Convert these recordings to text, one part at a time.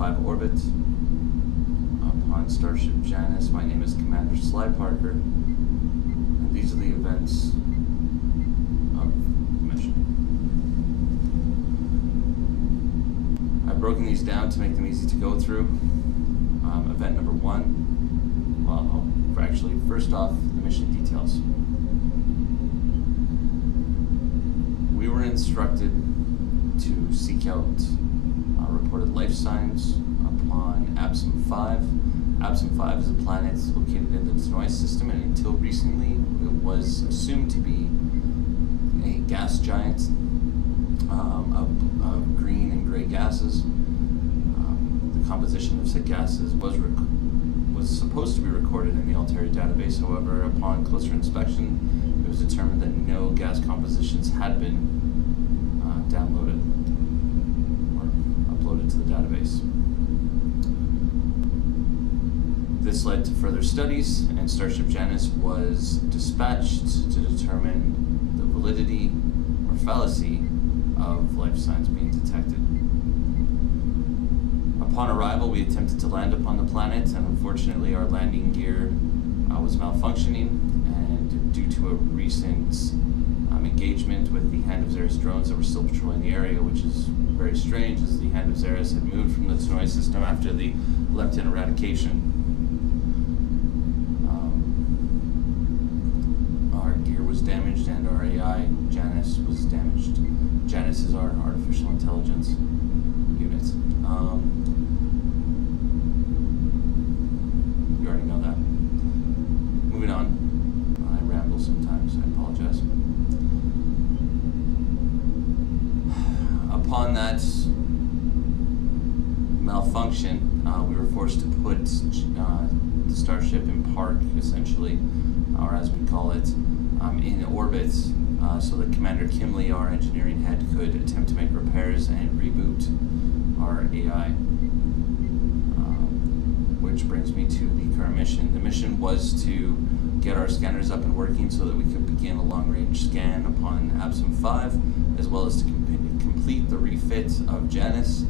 5 orbit upon Star Ship Janus. My name is Commander Sly Parker, and these are the events of the mission. I've broken these down to make them easy to go through. Event number 1, actually, first off, the mission details. We were instructed to seek out reported life signs upon Absum 5. Absum 5 is a planet located in the Janus system, and until recently it was assumed to be a gas giant of green and gray gases. The composition of said gases was supposed to be recorded in the Altair database. However, upon closer inspection, it was determined that no gas compositions had been downloaded or uploaded to the database. This led to further studies, and Starship Janus was dispatched to determine the validity or fallacy of life signs being detected. Upon arrival, we attempted to land upon the planet, and unfortunately our landing gear was malfunctioning, and due to a recent engagement with the Hand of Xeris drones that were still patrolling the area, which is very strange as the Hand of Xeris had moved from the Janus system after the Lepton eradication. Our gear was damaged and our AI, Janus, was damaged. Janus is our artificial intelligence unit. You already know that. Moving on. I ramble sometimes, I apologize. Upon that malfunction, we were forced to put the Starship in park, essentially, or as we call it, in orbit, so that Commander Kimley, our engineering head, could attempt to make repairs and reboot our AI. Which brings me to the current mission. The mission was to get our scanners up and working so that we could begin a long-range scan upon Absum 5, as well as to complete the refit of Janus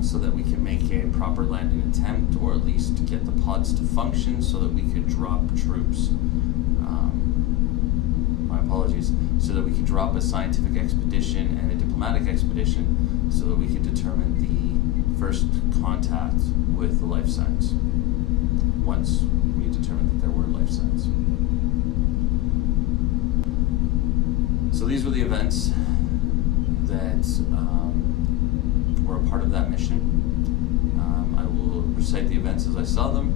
so that we can make a proper landing attempt, or at least to get the pods to function so that we could drop troops. My apologies. So that we could drop a scientific expedition and a diplomatic expedition so that we could determine the first contact with the life signs once we determined that there were life signs. So these were the events that were a part of that mission. I will recite the events as I saw them,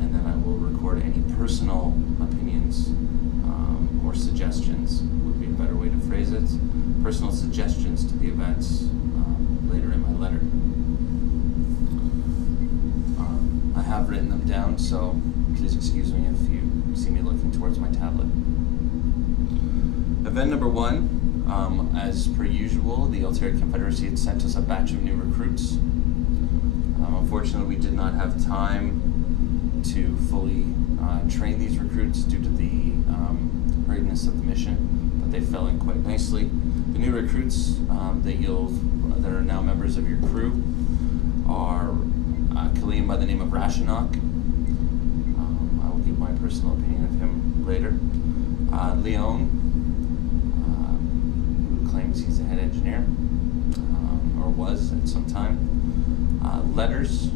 and then I will record any personal opinions or suggestions, would be a better way to phrase it. Personal suggestions to the events later in my letter. I have written them down, so please excuse me if you see me looking towards my tablet. Event number 1, as per usual, the Altair Confederacy had sent us a batch of new recruits. Unfortunately, we did not have time to fully train these recruits due to the hurriedness of the mission, but they fell in quite nicely. The new recruits that are now members of your crew are Kalian by the name of Rashanok. I will give my personal opinion of him later. Leon, who claims he's a head engineer, or was at some time. Letters.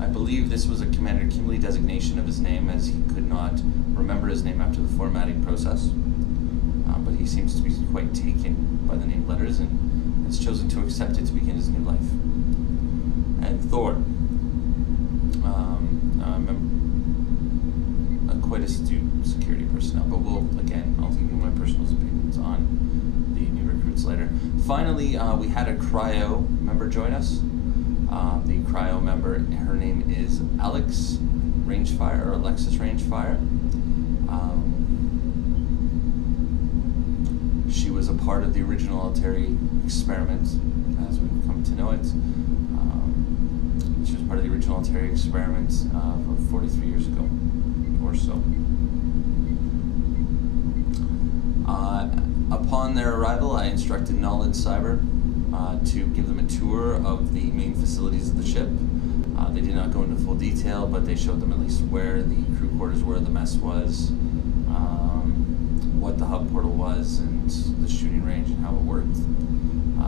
I believe this was a Commander Kimley designation of his name, as he could not remember his name after the formatting process. But he seems to be quite taken by the name Letters and has chosen to accept it to begin his new life. And Thor, quite astute security personnel, but I'll give you my personal opinions on the new recruits later. Finally, we had a cryo member join us. The cryo member, her name is Alexis Rangefire. She was a part of the original Altair experiment, as we've come to know it. She was part of the original Altair experiment of 43 years ago, or so. Upon their arrival, I instructed Null and Cyber to give them a tour of the main facilities of the ship. They did not go into full detail, but they showed them at least where the crew quarters were, the mess was, what the hub portal was, and the shooting range and how it worked.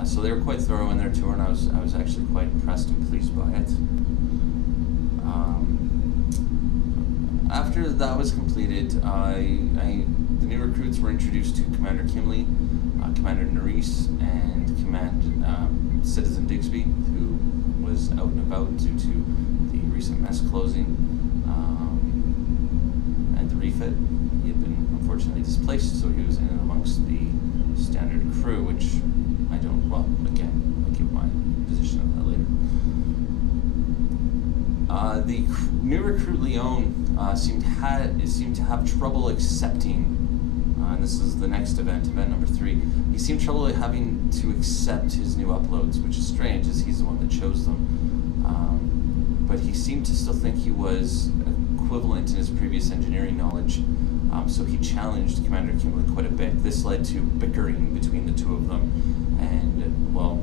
So they were quite thorough in their tour, and I was actually quite impressed and pleased by it. After that was completed, the new recruits were introduced to Commander Kimley, Commander Nerys, and Citizen Digsby, who was out and about due to the recent mess closing and the refit. He had been unfortunately displaced, so he was in and amongst the standard crew, which I don't, well, again, I'll give my position on that later. The new recruit Leon seemed to have trouble accepting, and this is the next event number 3. He seemed trouble having to accept his new uploads, which is strange, as he's the one that chose them. But he seemed to still think he was equivalent in his previous engineering knowledge, so he challenged Commander Kimberly quite a bit. This led to bickering between the two of them, and, well,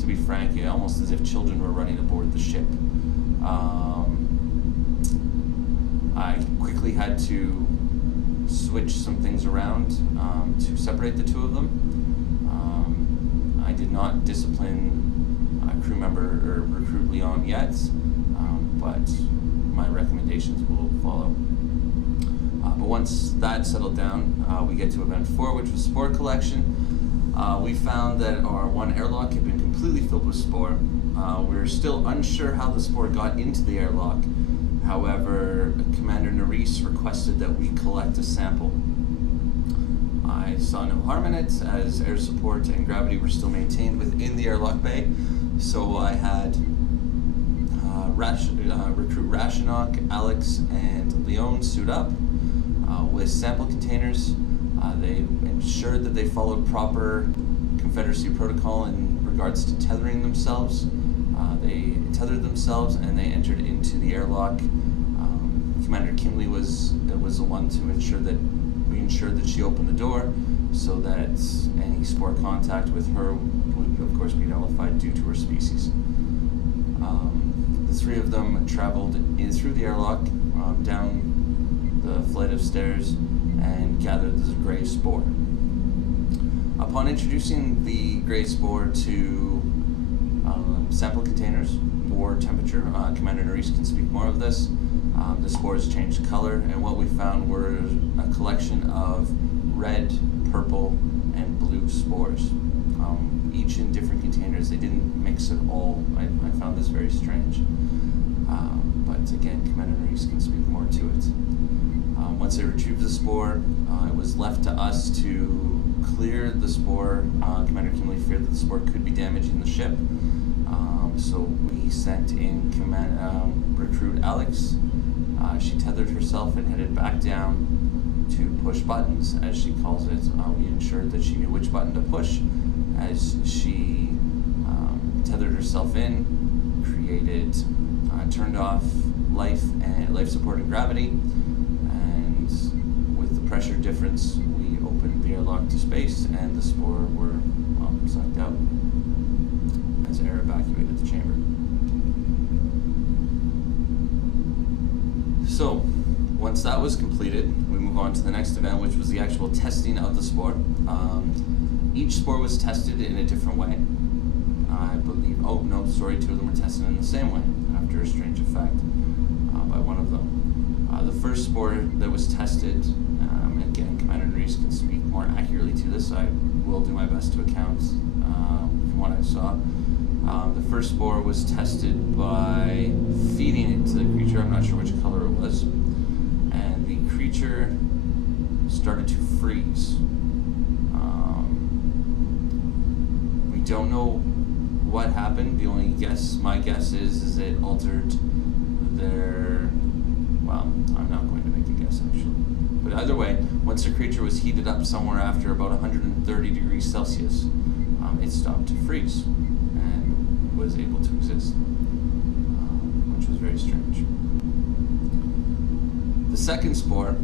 to be frank, almost as if children were running aboard the ship. I quickly had to switch some things around to separate the two of them. I did not discipline crew member or recruit Leon yet, but my recommendations will follow. But once that settled down, we get to event 4, which was spore collection. We found that our one airlock had been completely filled with spore. We're still unsure how the spore got into the airlock. However, Commander Nerys requested that we collect a sample. I saw no harm in it, as air support and gravity were still maintained within the airlock bay. So I had recruit Rashinok, Alex, and Leon suit up with sample containers. They ensured that they followed proper Confederacy protocol in regards to tethering themselves. They tethered themselves and they entered into the airlock. Commander Kimley was the one to ensure that we ensured that she opened the door, so that any spore contact with her would of course be nullified due to her species. The 3 of them traveled through the airlock, down the flight of stairs, and gathered the gray spore. Upon introducing the gray spore to sample containers or temperature, Commander Nerys can speak more of this. The spores changed color, and what we found were a collection of red, purple, and blue spores, each in different containers. They didn't mix at all. I found this very strange. But again, Commander Nerys can speak more to it. Once they retrieved the spore, it was left to us to clear the spore. Commander Kimley feared that the spore could be damaging the ship. So we sent in recruit Alex. She tethered herself and headed back down to push buttons, as she calls it. We ensured that she knew which button to push, as she tethered herself in, turned off life support and gravity, and with the pressure difference, we opened the airlock to space, and the spore were sucked out as air evacuated the chamber. So, once that was completed, we move on to the next event, which was the actual testing of the spore. Each spore was tested in a different way. I believe, 2 of them were tested in the same way, after a strange effect by one of them. The first spore that was tested, again, Commander Nerys can speak more accurately to this. I will do my best to account from what I saw. The first spore was tested by feeding it to the creature. I'm not sure which color it was. And the creature started to freeze. We don't know what happened. My guess is it altered their, well, I'm not going to make a guess actually. But either way, once the creature was heated up somewhere after about 130 degrees Celsius, it stopped to freeze and was able to exist, which was very strange. The second spore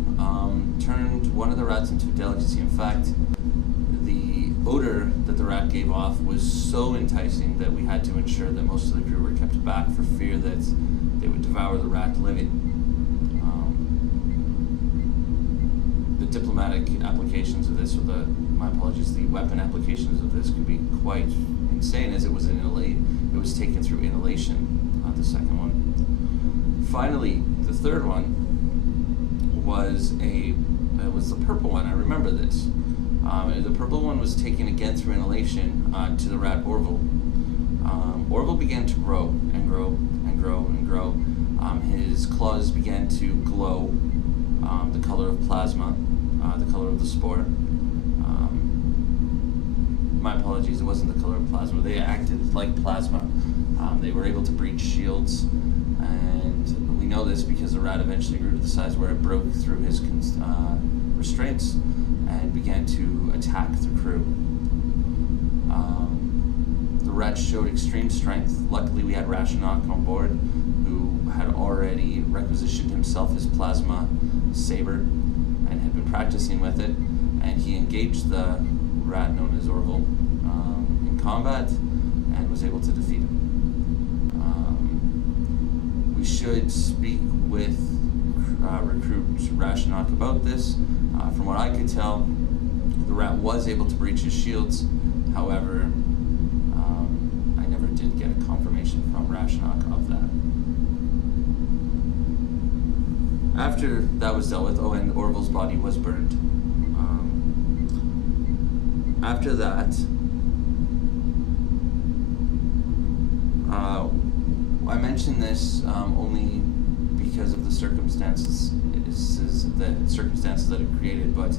turned one of the rats into a delicacy. In fact, the odor that the rat gave off was so enticing that we had to ensure that most of the crew were kept back for fear that they would devour the rat living. The diplomatic applications of this, or the weapon applications of this could be quite insane, as it was taken through inhalation, the second one. Finally, the third one was the purple one. I remember this. The purple one was taken again through inhalation to the rat Orville. Orville began to grow and grow and grow and grow. His claws began to glow the color of plasma, the color of the spore. My apologies, it wasn't the color of plasma. They acted like plasma. They were able to breach shields, and we know this because the rat eventually grew to the size where it broke through his restraints and began to attack the crew. The rat showed extreme strength. Luckily, we had Rashnok on board, who had already requisitioned himself his plasma saber and had been practicing with it, and he engaged the rat known as Orville in combat and was able to defeat him. We should speak with recruit Rashnok about this. From what I could tell, the rat was able to breach his shields. However, I never did get a confirmation from Rashnok of that. After that was dealt with, and Orville's body was burned. After that, I mention this only because of the circumstances that it created, but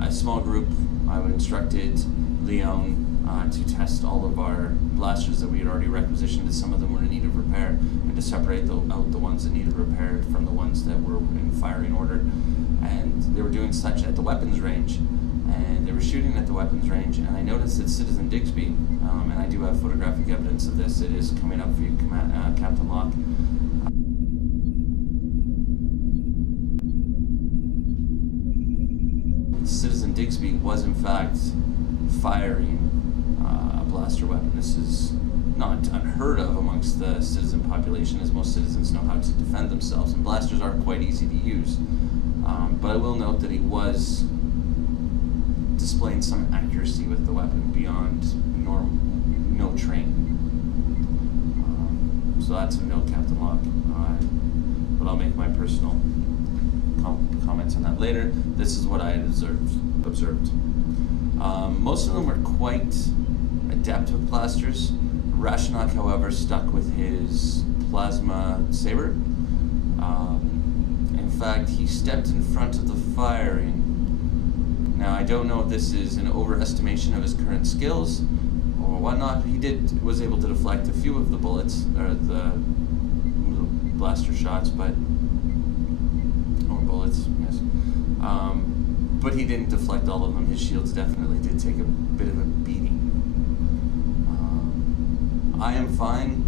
a small group, I instructed Leon to test all of our blasters that we had already requisitioned, as some of them were in need of repair, and to separate out the ones that needed repaired from the ones that were in firing order. And they were doing such at the weapons range, and they were shooting at the weapons range, and I noticed that Citizen Digby, and I do have photographic evidence of this, it is coming up for you, Captain Locke. Citizen Digby was in fact firing a blaster weapon. This is not unheard of amongst the citizen population, as most citizens know how to defend themselves, and blasters are quite easy to use. But I will note that he was displaying some accuracy with the weapon beyond no training. So that's a note, Captain Locke. But I'll make my personal comments on that later. This is what I had observed. Most of them were quite adept with blasters. Rashnok, however, stuck with his plasma saber. In fact, he stepped in front of the firing. Now, I don't know if this is an overestimation of his current skills or whatnot. He was able to deflect a few of the bullets, or the blaster shots, or bullets, yes. But he didn't deflect all of them. His shields definitely did take a bit of a beating. I am fine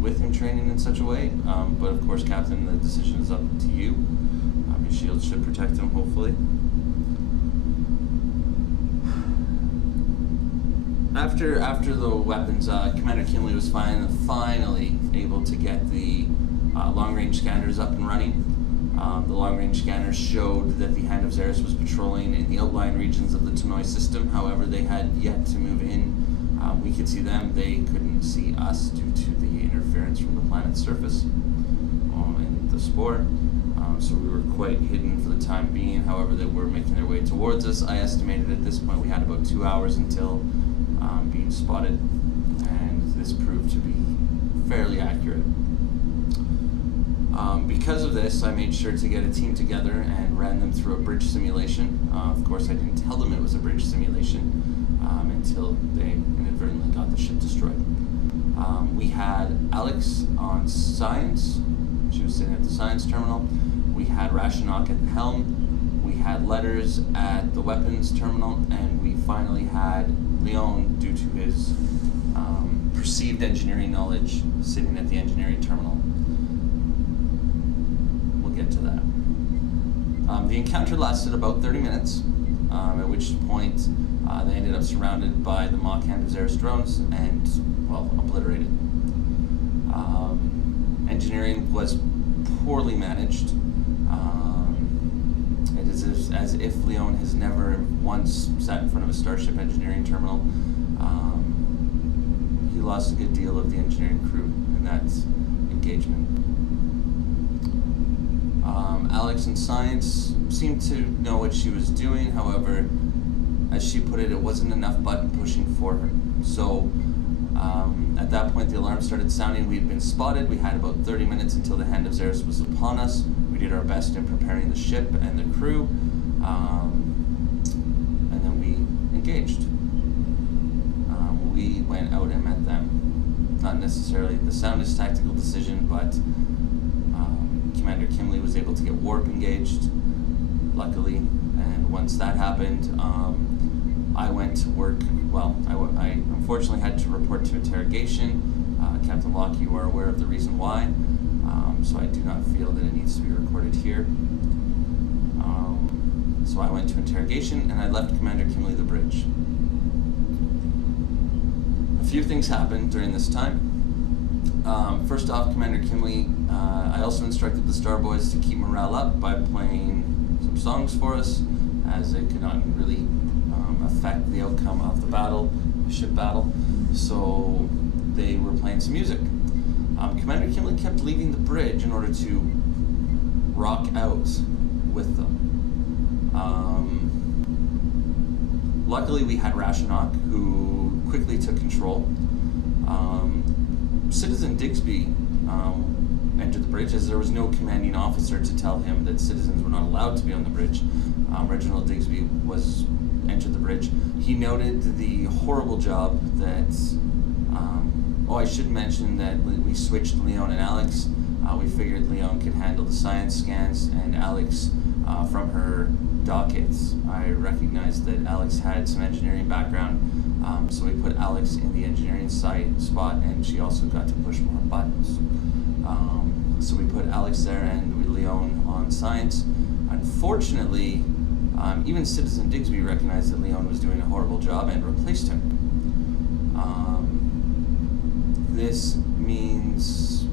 with him training in such a way, but of course, Captain, the decision is up to you. His shields should protect him, hopefully. After the weapons, Commander Kinley was finally able to get the long-range scanners up and running. The long-range scanners showed that the Hand of Xeris was patrolling in the outlying regions of the Tanoi system. However, they had yet to move in. We could see them. They couldn't see us due to the interference from the planet's surface and the spore. So we were quite hidden for the time being. However, they were making their way towards us. I estimated at this point we had about 2 hours until being spotted, and this proved to be fairly accurate. Because of this, I made sure to get a team together and ran them through a bridge simulation. Of course, I didn't tell them it was a bridge simulation until they inadvertently got the ship destroyed. We had Alex on science. She was sitting at the science terminal. We had Rashnok at the helm. We had Letters at the weapons terminal, and we finally had Leon, due to his perceived engineering knowledge, sitting at the engineering terminal. We'll get to that. The encounter lasted about 30 minutes, at which point They ended up surrounded by the mock Hand of Xeris drones and, well, obliterated. Engineering was poorly managed. It is as if Leon has never once sat in front of a Starship engineering terminal. He lost a good deal of the engineering crew in that engagement. Alex in science seemed to know what she was doing. However, as she put it, it wasn't enough button pushing for her. So at that point, the alarm started sounding. We had been spotted. We had about 30 minutes until the Hand of Xeris was upon us. We did our best in preparing the ship and the crew, and then we engaged. We went out and met them. Not necessarily the soundest tactical decision, but Commander Kimley was able to get warp engaged, luckily, and once that happened, I went to work. Well, I unfortunately had to report to interrogation. Captain Locke, you are aware of the reason why, so I do not feel that it needs to be recorded here. So I went to interrogation, and I left Commander Kimley the bridge. A few things happened during this time. First off, Commander Kimley, I also instructed the Star Boys to keep morale up by playing some songs for us, as it could not really affect the outcome of the battle, ship battle. So they were playing some music. Commander Kimley kept leaving the bridge in order to rock out with them. Luckily, we had Rashanok, who quickly took control. Citizen Digsby entered the bridge, as there was no commanding officer to tell him that citizens were not allowed to be on the bridge. Reginald Digsby entered the bridge. He noted the horrible job that, I should mention that we switched Leon and Alex. We figured Leon could handle the science scans, and Alex, from her dockets, I recognized that Alex had some engineering background, so we put Alex in the engineering spot, and she also got to push more buttons. So we put Alex there, and Leon on science. Unfortunately, even Citizen Digsby recognized that Leon was doing a horrible job and replaced him. This means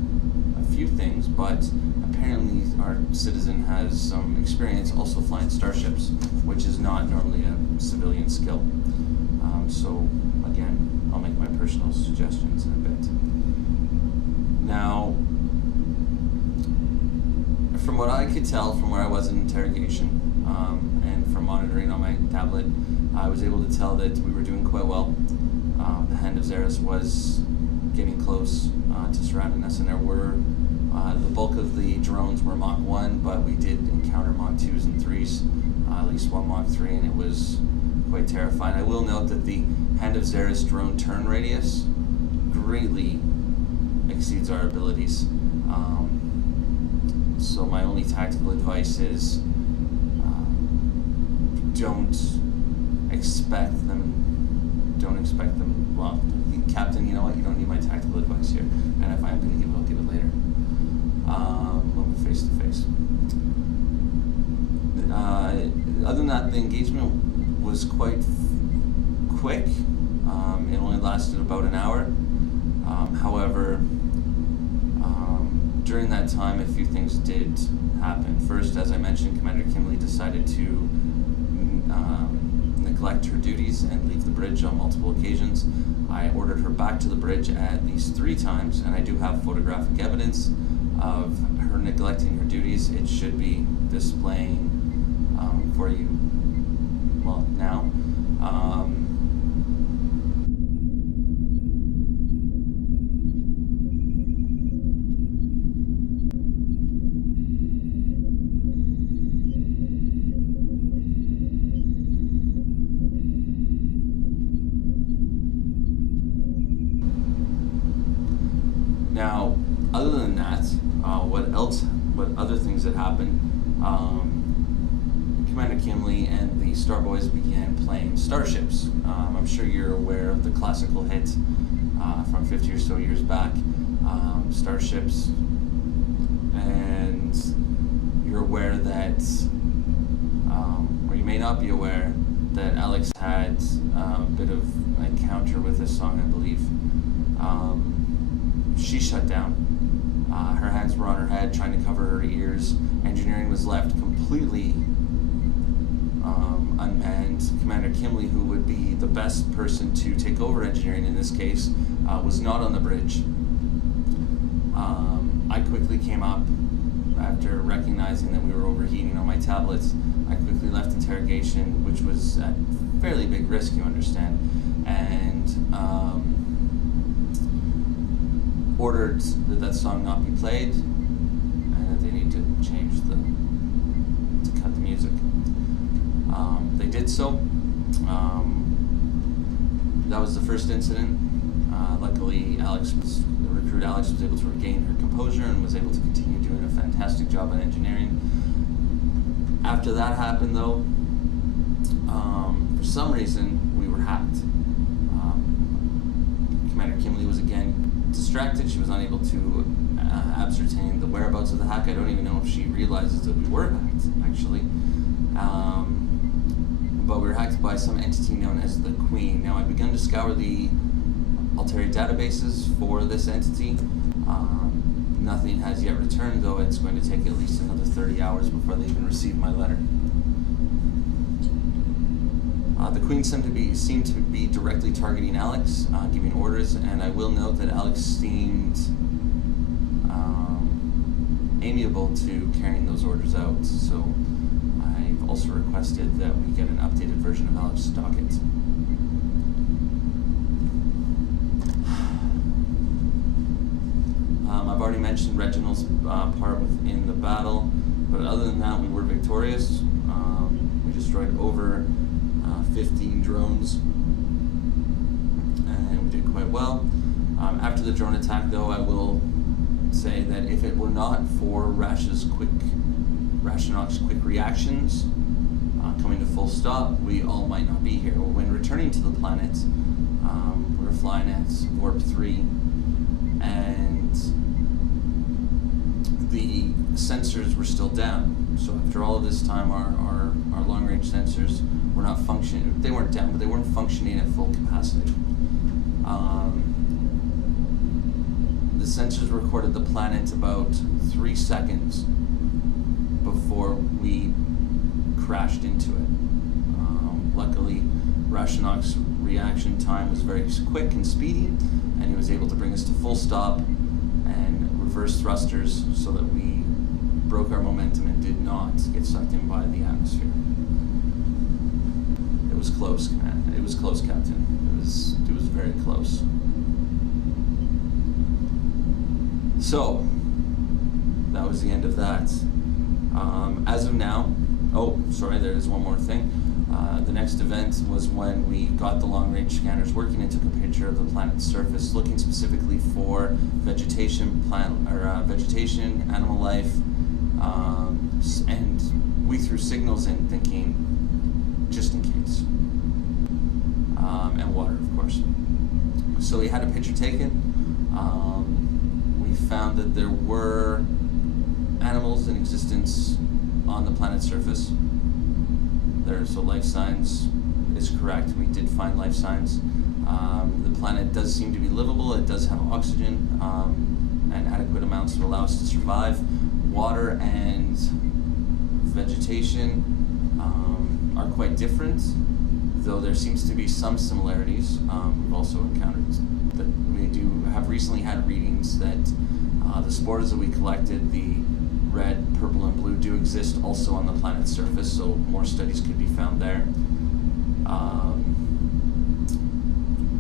a few things, but apparently our citizen has some experience also flying starships, which is not normally a civilian skill. So again, I'll make my personal suggestions in a bit. Now, from what I could tell from where I was in interrogation, and from monitoring on my tablet, I was able to tell that we were doing quite well. The Hand of Xeris was getting close to surrounding us, and there were the bulk of the drones were Mach 1, but we did encounter Mach 2s and 3s, at least one Mach 3, and it was quite terrifying. I will note that the Hand of Xeris drone turn radius greatly exceeds our abilities. So my only tactical advice is don't expect them. Well, Captain, you know what? You don't need my tactical advice here. And if I'm going to give it, I'll give it later. When we're face to face. Other than that, the engagement was quite quick. It only lasted about an hour. However, during that time, a few things did happen. First, as I mentioned, Commander Kimley decided to neglect her duties and leave the bridge on multiple occasions. I ordered her back to the bridge at least 3 times, and I do have photographic evidence of her neglecting her duties. It should be displaying for you, well, now. Now, other than that, what other things that happened, Commander Kimley and the Star Boys began playing Starships. I'm sure you're aware of the classical hit from 50 or so years back, Starships, and you're aware that, or you may not be aware, that Alex had a bit of an encounter with this song, I believe. She shut down. Her hands were on her head, trying to cover her ears. Engineering was left completely unmanned. Commander Kimley, who would be the best person to take over engineering in this case, was not on the bridge. I quickly came up after recognizing that we were overheating on my tablets. I quickly left interrogation, which was at fairly big risk, you understand, and ordered that that song not be played, and that they need to change to cut the music. They did so. That was the first incident. Luckily, the recruit Alex was able to regain her composure and was able to continue doing a fantastic job on engineering. After that happened, though, for some reason, we were hacked. Commander Kimley was again distracted. She was unable to ascertain the whereabouts of the hack. I don't even know if she realizes that we were hacked, actually. But we were hacked by some entity known as the Queen. Now, I've begun to scour the Altair databases for this entity. Nothing has yet returned, though it's going to take at least another 30 hours before they even receive my letter. The Queen seemed to be directly targeting Alex, giving orders, and I will note that Alex seemed amiable to carrying those orders out, so I've also requested that we get an updated version of Alex's docket. I've already mentioned Reginald's part within the battle, but other than that, we were victorious. We destroyed over 15 drones, and we did quite well. After the drone attack, though, I will say that if it were not for Rashnok's quick reactions coming to full stop, we all might not be here. When returning to the planet, we were flying at Warp 3, and the sensors were still down. So after all of this time, our long-range sensors were not functioning. They weren't down, but they weren't functioning at full capacity. The sensors recorded the planet about 3 seconds before we crashed into it. Luckily, Rashnok's reaction time was very quick and speedy, and he was able to bring us to full stop and reverse thrusters so that we broke our momentum and did not get sucked in by the atmosphere. It was close, man. It was close, Captain. It was very close. So, that was the end of that. As of now, there is one more thing. The next event was when we got the long-range scanners working and took a picture of the planet's surface, looking specifically for vegetation, animal life, and we threw signals in, thinking, just in case, and water, of course. So we had a picture taken. We found that there were animals in existence on the planet's surface. So life signs is correct. We did find life signs. The planet does seem to be livable. It does have oxygen and adequate amounts to allow us to survive. Water and vegetation are quite different, though there seems to be some similarities. We've also encountered that we do have recently had readings that the spores that we collected, the red, purple, and blue, do exist also on the planet's surface, so more studies could be found there.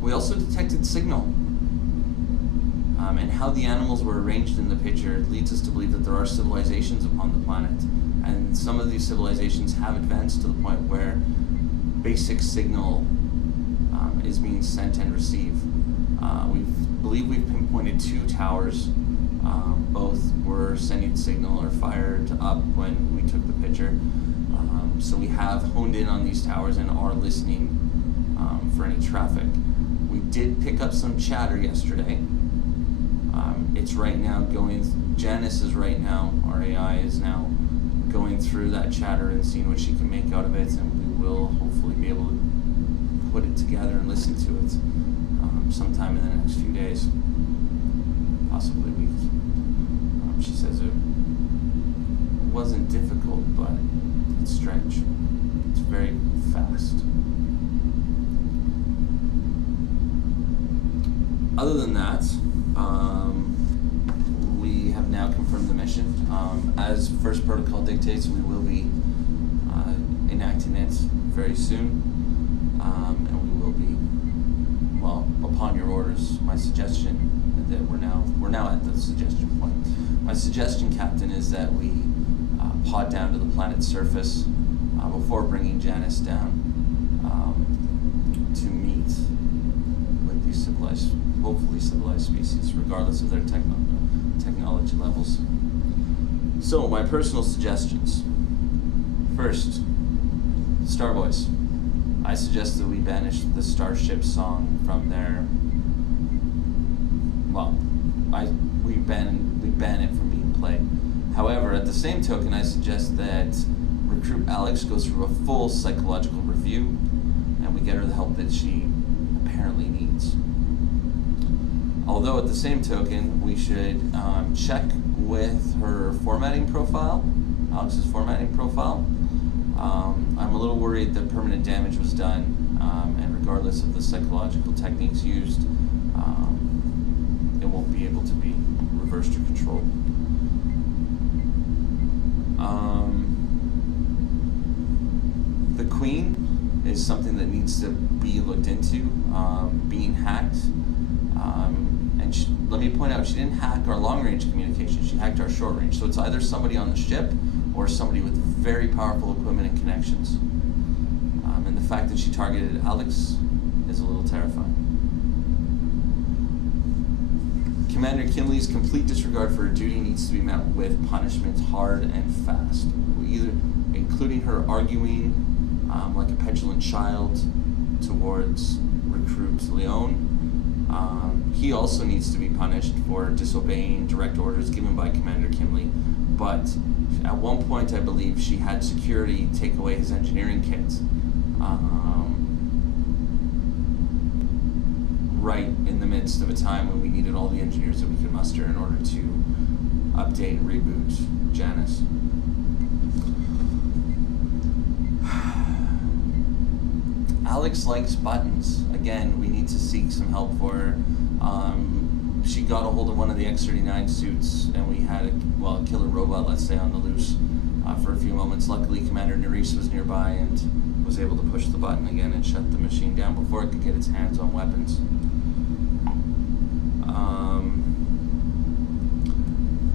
We also detected signal, and how the animals were arranged in the picture leads us to believe that there are civilizations upon the planet, and some of these civilizations have advanced to the point where basic signal is being sent and received. We believe we've pinpointed 2 towers. Both were sending signal or fired up when we took the picture. So we have honed in on these towers and are listening for any traffic. We did pick up some chatter yesterday. It's right now Janus is right now, our AI is now going through that chatter and seeing what she can make out of it, and we we'll hopefully be able to put it together and listen to it sometime in the next few days, possibly weeks. She says it wasn't difficult, but it's strange. It's very fast. Other than that, we have now confirmed the mission. As first protocol dictates, we will be enacting it very soon, and we will be, well, upon your orders. My suggestion that we're now at the suggestion point. My suggestion, Captain, is that we pod down to the planet's surface before bringing Janus down to meet with these civilized, hopefully civilized species, regardless of their technology levels. So, my personal suggestions. First, Starboys. I suggest that we banish the Starship song from their. Well, we ban it from being played. However, at the same token, I suggest that recruit Alex goes through a full psychological review, and we get her the help that she apparently needs. Although at the same token, we should check with her formatting profile, Alex's formatting profile. I'm a little worried that permanent damage was done, and regardless of the psychological techniques used, it won't be able to be reversed or controlled. The Queen is something that needs to be looked into, being hacked. And let me point out, she didn't hack our long-range communication, she hacked our short-range. So it's either somebody on the ship or somebody with very powerful equipment and connections. And the fact that she targeted Alex is a little terrifying. Commander Kinley's complete disregard for her duty needs to be met with punishment hard and fast. Including her arguing like a petulant child towards recruit Leon. He also needs to be punished for disobeying direct orders given by Commander Kinley. But at one point, I believe she had security take away his engineering kit. Right in the midst of a time when we needed all the engineers that we could muster in order to update and reboot Janus. Alex likes buttons. Again, we need to seek some help for her. She got a hold of one of the X-39 suits, and we had a killer robot, let's say, on the loose for a few moments. Luckily, Commander Nerys was nearby and was able to push the button again and shut the machine down before it could get its hands on weapons.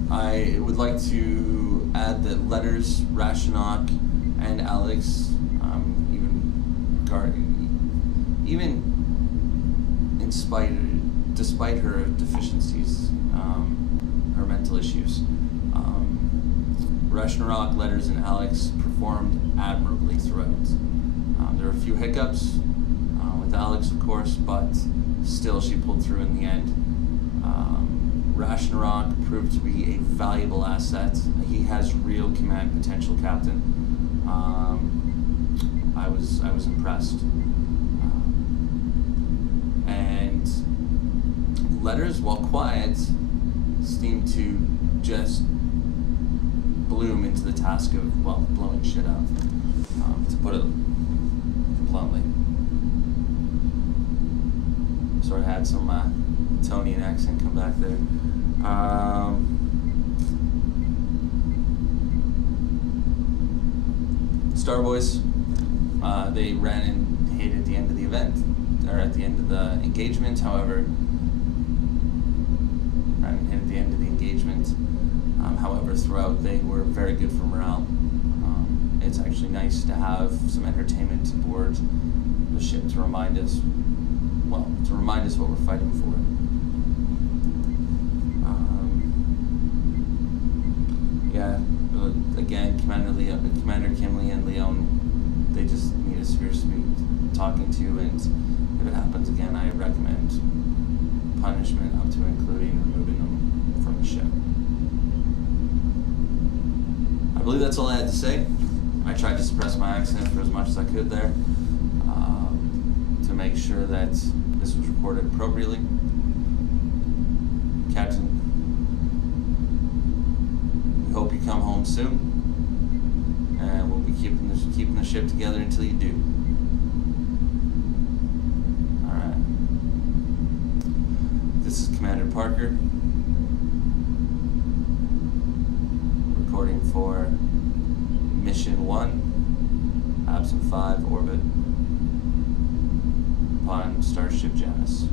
I would like to add that Letters, Rashnok, and Alex, despite her deficiencies, her mental issues, Rashnok, Letters, and Alex performed admirably throughout. There were a few hiccups with Alex, of course, but still she pulled through in the end. Rashnok proved to be a valuable asset. He has real command potential, Captain. I was impressed. And Letters, while quiet, seemed to just bloom into the task of, blowing shit up, to put it bluntly. Sort of had some Tonian accent come back there. Starboys, they ran and hid at the end of the event, or at the end of the engagement. However, throughout they were very good for morale. It's actually nice to have some entertainment aboard the ship to remind us what we're fighting for. Again, Commander Kinley and Leon, they just need a serious talking to, and if it happens again, I recommend punishment up to including removing them from the ship. I believe that's all I had to say. I tried to suppress my accent for as much as I could there, to make sure that this was recorded appropriately. Captain, we hope you come home soon, and we'll be keeping the ship together until you do. All right. This is Commander Parker, recording for Mission 1, Absent 5 orbit upon Star Ship Janus.